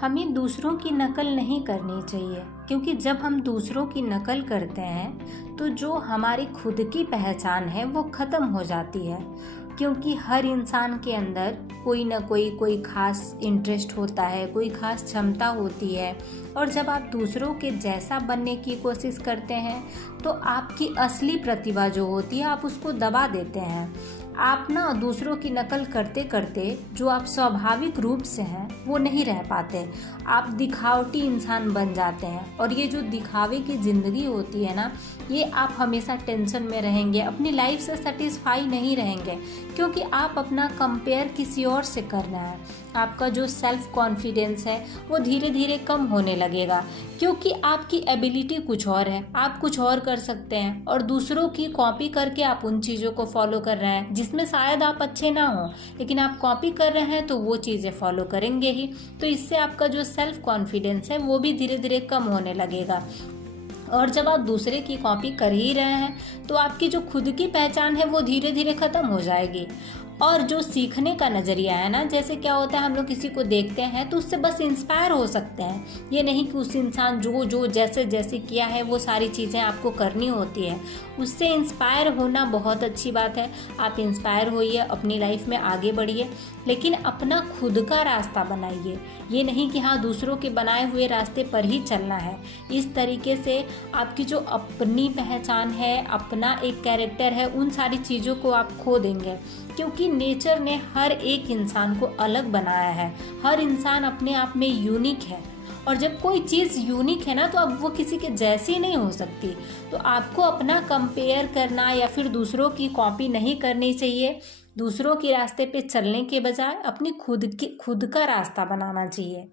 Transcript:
हमें दूसरों की नकल नहीं करनी चाहिए, क्योंकि जब हम दूसरों की नकल करते हैं तो जो हमारी खुद की पहचान है वो ख़त्म हो जाती है। क्योंकि हर इंसान के अंदर कोई ना कोई खास इंटरेस्ट होता है, कोई खास क्षमता होती है, और जब आप दूसरों के जैसा बनने की कोशिश करते हैं तो आपकी असली प्रतिभा जो होती है आप उसको दबा देते हैं। आप ना दूसरों की नकल करते करते जो आप स्वाभाविक रूप से हैं वो नहीं रह पाते, आप दिखावटी इंसान बन जाते हैं। और ये जो दिखावे की ज़िंदगी होती है ना, ये आप हमेशा टेंशन में रहेंगे, अपनी लाइफ से सेटिस्फाई नहीं रहेंगे, क्योंकि आप अपना कंपेयर किसी और से कर रहे हैं। आपका जो सेल्फ कॉन्फिडेंस है वो धीरे धीरे कम होने लगेगा, क्योंकि आपकी एबिलिटी कुछ और है, आप कुछ और कर सकते हैं, और दूसरों की कॉपी करके आप उन चीज़ों को फॉलो कर रहे हैं जिसमें शायद आप अच्छे ना हो, लेकिन आप कॉपी कर रहे हैं तो वो चीज़ें फॉलो करेंगे ही। तो इससे आपका जो सेल्फ कॉन्फिडेंस है वो भी धीरे धीरे कम होने लगेगा। और जब आप दूसरे की कॉपी कर ही रहे हैं तो आपकी जो खुद की पहचान है वो धीरे धीरे ख़त्म हो जाएगी। और जो सीखने का नज़रिया है ना, जैसे क्या होता है, हम लोग किसी को देखते हैं तो उससे बस इंस्पायर हो सकते हैं, ये नहीं कि उस इंसान जो जैसे जैसे किया है वो सारी चीज़ें आपको करनी होती है। उससे इंस्पायर होना बहुत अच्छी बात है, आप इंस्पायर होइए, अपनी लाइफ में आगे बढ़िए, लेकिन अपना खुद का रास्ता बनाइए। ये नहीं कि हाँ दूसरों के बनाए हुए रास्ते पर ही चलना है। इस तरीके से आपकी जो अपनी पहचान है, अपना एक कैरेक्टर है, उन सारी चीज़ों को आप खो देंगे, क्योंकि नेचर ने हर एक इंसान को अलग बनाया है। हर इंसान अपने आप में यूनिक है, और जब कोई चीज़ यूनिक है ना तो अब वो किसी के जैसी नहीं हो सकती। तो आपको अपना कंपेयर करना या फिर दूसरों की कॉपी नहीं करनी चाहिए। दूसरों के रास्ते पे चलने के बजाय अपनी खुद का रास्ता बनाना चाहिए।